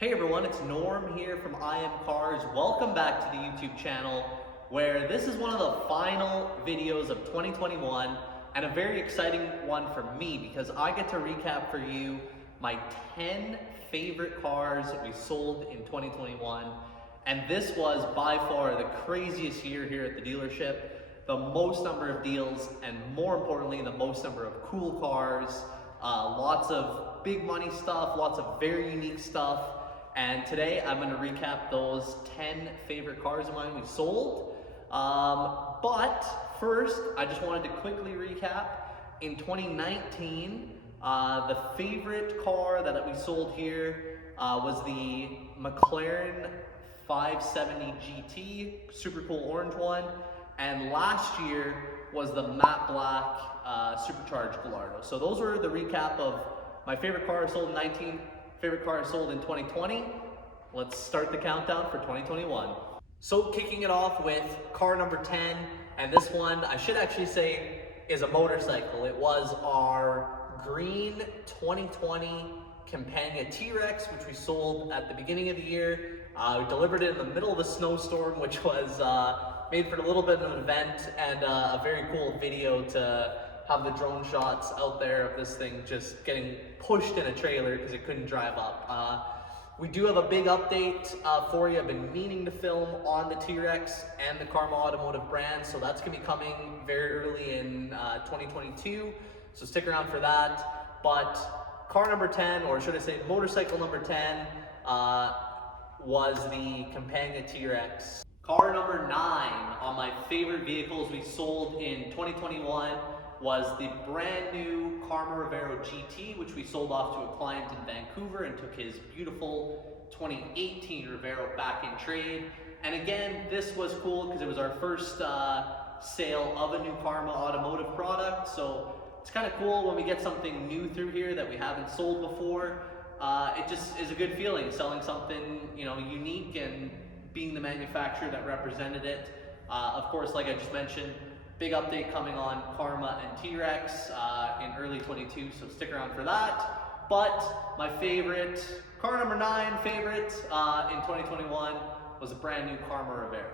Hey everyone, it's Norm here from IMCARS. Welcome back to the YouTube channel, where this is one of the final videos of 2021 and a very exciting one for me because I get to recap for you my 10 favorite cars that we sold in 2021. And this was by far the craziest year here at the dealership. The most number of deals and more importantly, the most number of cool cars, lots of big money stuff, lots of very unique stuff. And today I'm going to recap those 10 favorite cars of mine we sold. But first, I just wanted to quickly recap. In 2019, the favorite car that we sold here was the McLaren 570 GT, super cool orange one. And last year was the matte black supercharged Gallardo. So those were the recap of my favorite cars sold in 19. Favorite car sold in 2020. Let's start the countdown for 2021. So kicking it off with car number 10, and this one I should actually say is a motorcycle. It was our green 2020 Campagna T-Rex, which we sold at the beginning of the year. We delivered it in the middle of a snowstorm, which was made for a little bit of an event and a very cool video to have the drone shots out there of this thing just getting pushed in a trailer because it couldn't drive up. We do have a big update for you. I've been meaning to film on the T-Rex and the Karma Automotive brand, so that's gonna be coming very early in 2022, so stick around for that. But car number 10, or should I say motorcycle number 10, was the Campagna T-Rex. Car number 9 on my favorite vehicles we sold in 2021 was the brand new Karma Revero GT, which we sold off to a client in Vancouver and took his beautiful 2018 Revero back in trade. And again, this was cool because it was our first sale of a new Karma automotive product. So it's kind of cool when we get something new through here that we haven't sold before. It just is a good feeling selling something, you know, unique and being the manufacturer that represented it. Of course, like I just mentioned, big update coming on Karma and T-Rex in early 22, so stick around for that. But my favorite, car number 9 favorite in 2021 was a brand new Karma Revero.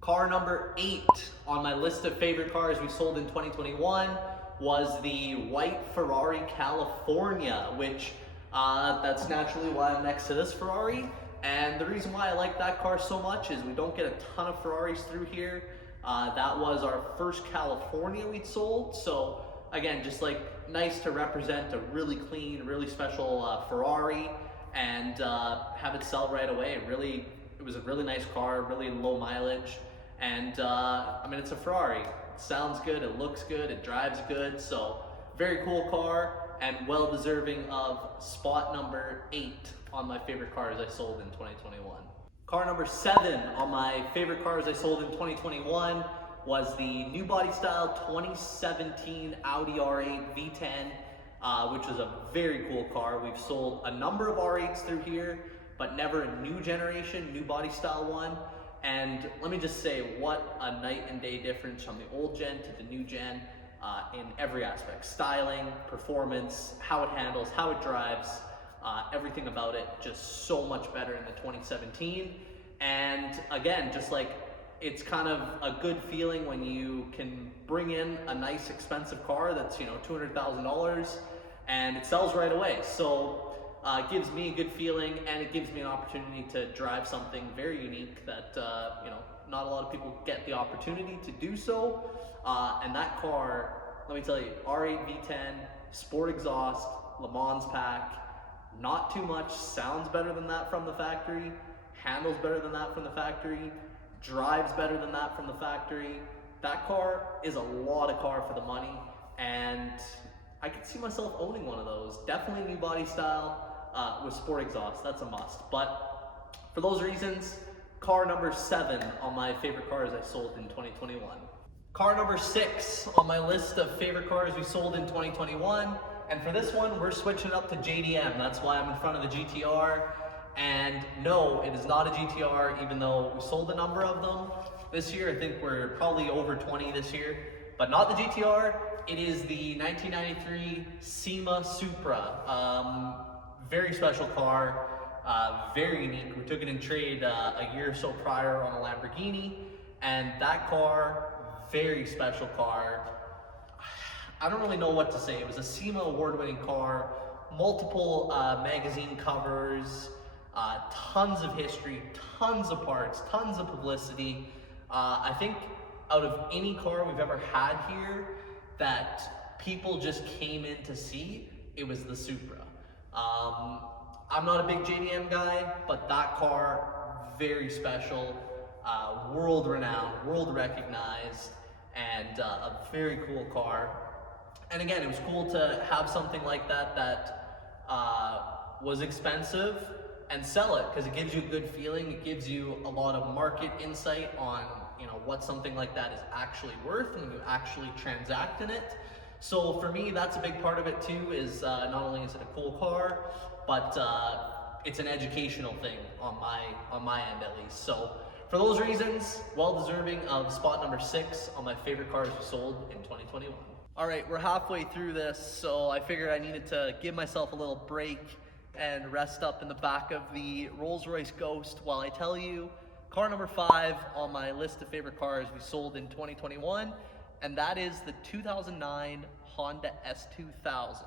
Car number 8 on my list of favorite cars we sold in 2021 was the white Ferrari California, which that's naturally why I'm next to this Ferrari. And the reason why I like that car so much is we don't get a ton of Ferraris through here. That was our first California we'd sold, so again, just like nice to represent a really clean, really special Ferrari and have it sell right away. It was a really nice car, really low mileage, and I mean, it's a Ferrari. It sounds good, it looks good, it drives good, so very cool car and well deserving of spot number 8 on my favorite cars I sold in 2021. Car number 7 on my favorite cars I sold in 2021 was the new body style 2017 Audi R8 V10, which was a very cool car. We've sold a number of R8s through here, but never a new generation, new body style one. And let me just say, what a night and day difference from the old gen to the new gen in every aspect. Styling, performance, how it handles, how it drives. Everything about it just so much better in the 2017. And again, just like it's kind of a good feeling when you can bring in a nice expensive car that's, you know, $200,000 and it sells right away. So it gives me a good feeling and it gives me an opportunity to drive something very unique that you know, not a lot of people get the opportunity to do so. And that car, let me tell you, R8 V10, sport exhaust, Le Mans pack. Not too much, sounds better than that from the factory, handles better than that from the factory, drives better than that from the factory. That car is a lot of car for the money, and I could see myself owning one of those. Definitely new body style with sport exhaust, that's a must. But for those reasons, car number 7 on my favorite cars I sold in 2021. Car number 6 on my list of favorite cars we sold in 2021. And for this one, we're switching up to JDM. That's why I'm in front of the GTR. And no, it is not a GTR, even though we sold a number of them this year. I think we're probably over 20 this year, but not the GTR. It is the 1993 SEMA Supra. Very special car, very unique. We took it in trade a year or so prior on a Lamborghini, and that car, very special car. I don't really know what to say. It was a SEMA award-winning car, multiple magazine covers, tons of history, tons of parts, tons of publicity. I think out of any car we've ever had here that people just came in to see, it was the Supra. I'm not a big JDM guy, but that car, very special, world renowned, world recognized, and a very cool car. And again, it was cool to have something like that that was expensive and sell it, because it gives you a good feeling. It gives you a lot of market insight on, you know, what something like that is actually worth when you actually transact in it. So for me, that's a big part of it too, is not only is it a cool car, but it's an educational thing on my end at least. So for those reasons, well deserving of spot number 6 on my favorite cars we sold in 2021. All right, we're halfway through this, so I figured I needed to give myself a little break and rest up in the back of the Rolls-Royce Ghost while I tell you car number 5 on my list of favorite cars we sold in 2021, and that is the 2009 Honda S2000.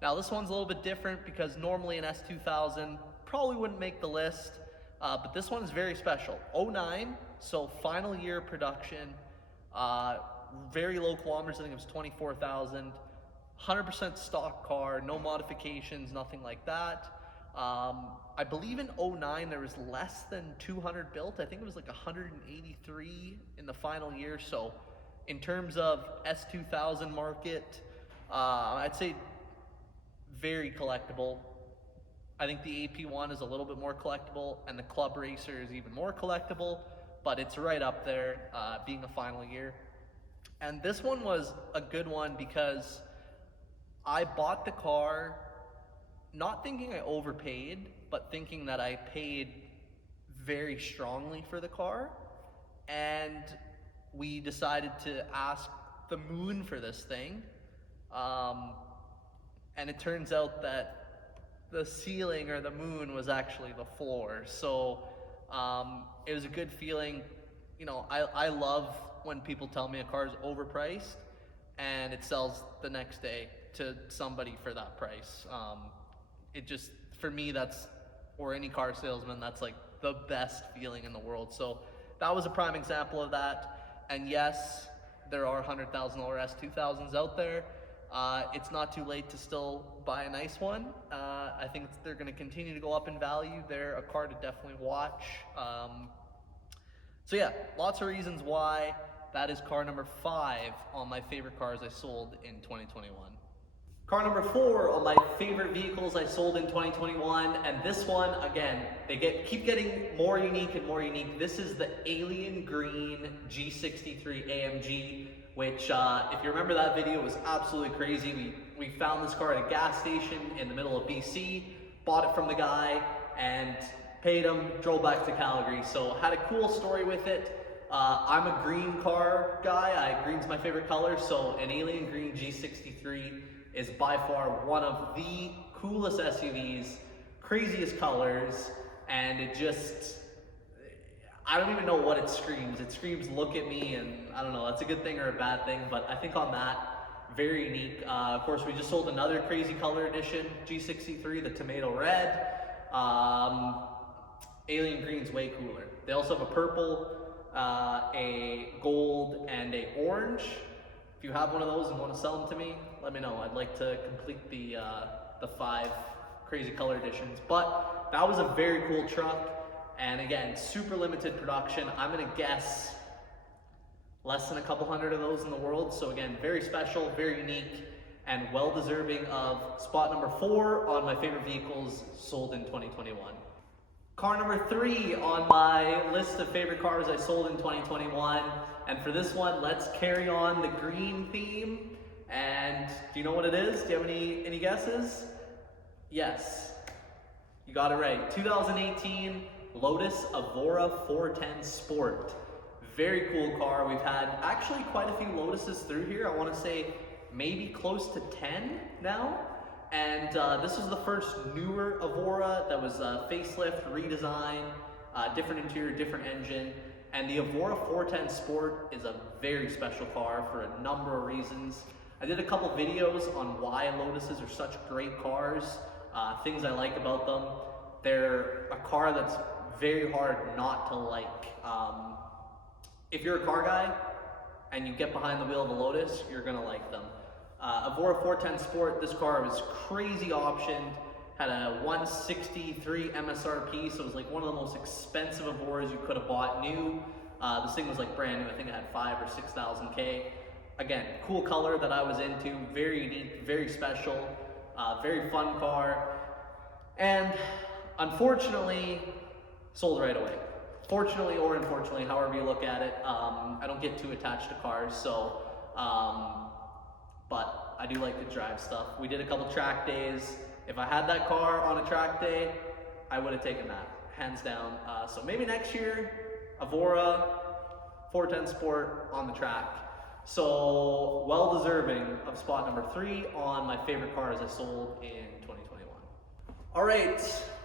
Now this one's a little bit different because normally an S2000 probably wouldn't make the list, but this one is very special. 09, so final year production, very low kilometers, I think it was 24,000, 100% stock car, no modifications, nothing like that. I believe in 09 there was less than 200 built. I think it was like 183 in the final year. So in terms of S2000 market, I'd say very collectible. I think the AP1 is a little bit more collectible, and the Club Racer is even more collectible, but it's right up there, being a final year. And this one was a good one because I bought the car not thinking I overpaid, but thinking that I paid very strongly for the car. And we decided to ask the moon for this thing. And it turns out that the ceiling or the moon was actually the floor. So it was a good feeling. You know, I love when people tell me a car is overpriced and it sells the next day to somebody for that price. It just, for me, or any car salesman, that's like the best feeling in the world. So that was a prime example of that. And yes, there are $100,000 S2000s out there. It's not too late to still buy a nice one. I think they're going to continue to go up in value. They're a car to definitely watch. So yeah, lots of reasons why that is car number 5 on my favorite cars I sold in 2021. Car number 4 on my favorite vehicles I sold in 2021, and this one, again, they keep getting more unique and more unique. This is the alien green G63 AMG, which, if you remember that video, was absolutely crazy. We found this car at a gas station in the middle of BC, bought it from the guy, and paid him, drove back to Calgary. So had a cool story with it. I'm a green car guy. Green's my favorite color, so an alien green G63 is by far one of the coolest SUVs, craziest colors, and it just, I don't even know what it screams. It screams, look at me, and I don't know, that's a good thing or a bad thing, but I think on that, very unique. Of course, we just sold another crazy color edition, G63, the tomato red. Alien green's way cooler. They also have a purple, a gold, and a orange. If you have one of those and want to sell them to me, let me know. I'd like to complete the 5 crazy color editions. But that was a very cool truck. And again, super limited production. I'm gonna guess less than a couple hundred of those in the world. So again, very special, very unique, and well deserving of spot number 4 on my favorite vehicles sold in 2021. Car number 3 on my list of favorite cars I sold in 2021. And for this one, let's carry on the green theme. And do you know what it is? Do you have any guesses? Yes, you got it right. 2018 Lotus Evora 410 Sport. Very cool car. We've had actually quite a few Lotuses through here. I want to say maybe close to 10 now. And this was the first newer Evora that was facelift, redesign, different interior, different engine. And the Evora 410 Sport is a very special car for a number of reasons. I did a couple videos on why Lotuses are such great cars, things I like about them. They're a car that's very hard not to like. If you're a car guy and you get behind the wheel of a Lotus, you're gonna like them. Evora 410 Sport, this car was crazy optioned, had a 163 MSRP, so it was like one of the most expensive Evoras you could have bought new. This thing was like brand new, I think it had 5,000 or 6,000 K. Again, cool color that I was into, very unique, very special, very fun car. And unfortunately, sold right away. Fortunately or unfortunately, however you look at it, I don't get too attached to cars, so, but I do like to drive stuff. We did a couple track days. If I had that car on a track day, I would have taken that, hands down. So maybe next year, Evora 410 Sport on the track. So well deserving of spot number 3 on my favorite cars I sold in 2021. All right,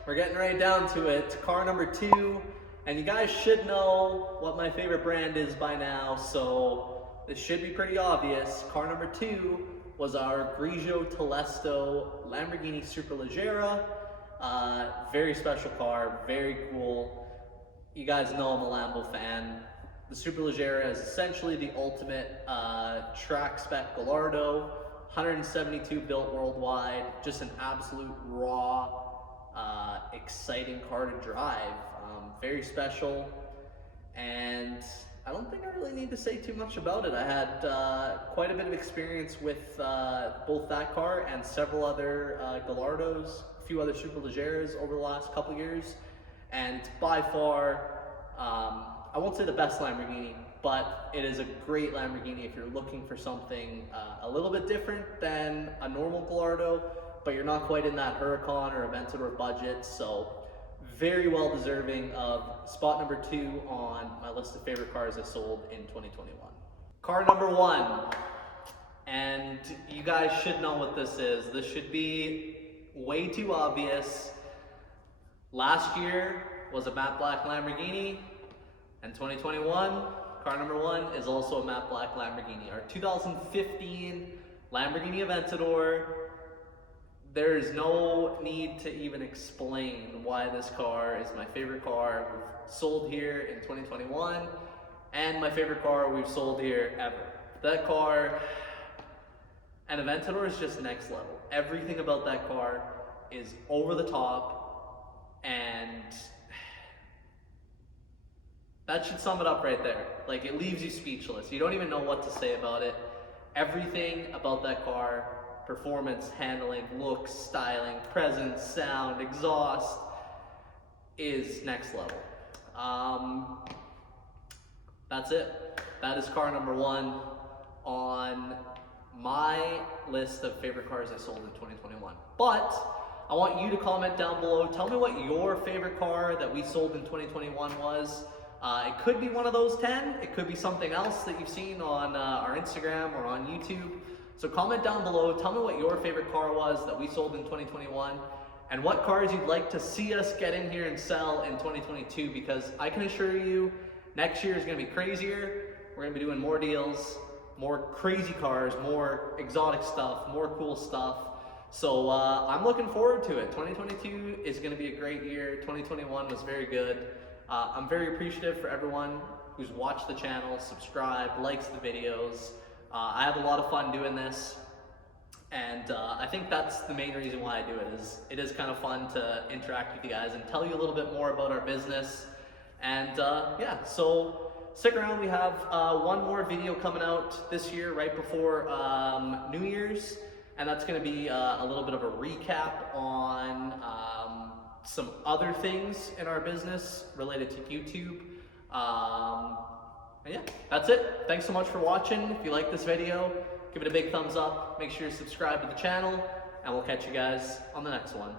we're getting right down to it. Car number 2, and you guys should know what my favorite brand is by now, so this should be pretty obvious. Car number 2 was our Grigio Telesto Lamborghini Superleggera. Very special car, very cool. You guys know I'm a Lambo fan. The Superleggera is essentially the ultimate track spec Gallardo, 172 built worldwide, just an absolute raw, exciting car to drive. Very special, and I don't think I really need to say too much about it. I had quite a bit of experience with both that car and several other Gallardos, a few other Superleggeras over the last couple years, and it's by far, I won't say the best Lamborghini, but it is a great Lamborghini if you're looking for something a little bit different than a normal Gallardo, but you're not quite in that Huracan or Aventador budget, so very well deserving of spot number 2 on my list of favorite cars I sold in 2021. Car number 1, and you guys should know what this is. This should be way too obvious. Last year was a matte black Lamborghini, and 2021, car number 1 is also a matte black Lamborghini. Our 2015 Lamborghini Aventador. There's no need to even explain why this car is my favorite car we've sold here in 2021, and my favorite car we've sold here ever. That car, and Aventador is just next level. Everything about that car is over the top, and that should sum it up right there. Like, it leaves you speechless. You don't even know what to say about it. Everything about that car, performance, handling, looks, styling, presence, sound, exhaust, is next level. That's it. That is car number 1 on my list of favorite cars I sold in 2021. But I want you to comment down below. Tell me what your favorite car that we sold in 2021 was. It could be one of those 10. It could be something else that you've seen on our Instagram or on YouTube. So comment down below, tell me what your favorite car was that we sold in 2021, and what cars you'd like to see us get in here and sell in 2022, because I can assure you, next year is going to be crazier. We're going to be doing more deals, more crazy cars, more exotic stuff, more cool stuff. So I'm looking forward to it. 2022 is going to be a great year. 2021 was very good. I'm very appreciative for everyone who's watched the channel, subscribed, likes the videos. I have a lot of fun doing this, and I think that's the main reason why I do it. It is kind of fun to interact with you guys and tell you a little bit more about our business. And yeah, so stick around. We have one more video coming out this year right before New Year's, and that's going to be a little bit of a recap on some other things in our business related to YouTube. And yeah, that's it. Thanks so much for watching. If you like this video, give it a big thumbs up. Make sure you subscribe to the channel, and we'll catch you guys on the next one.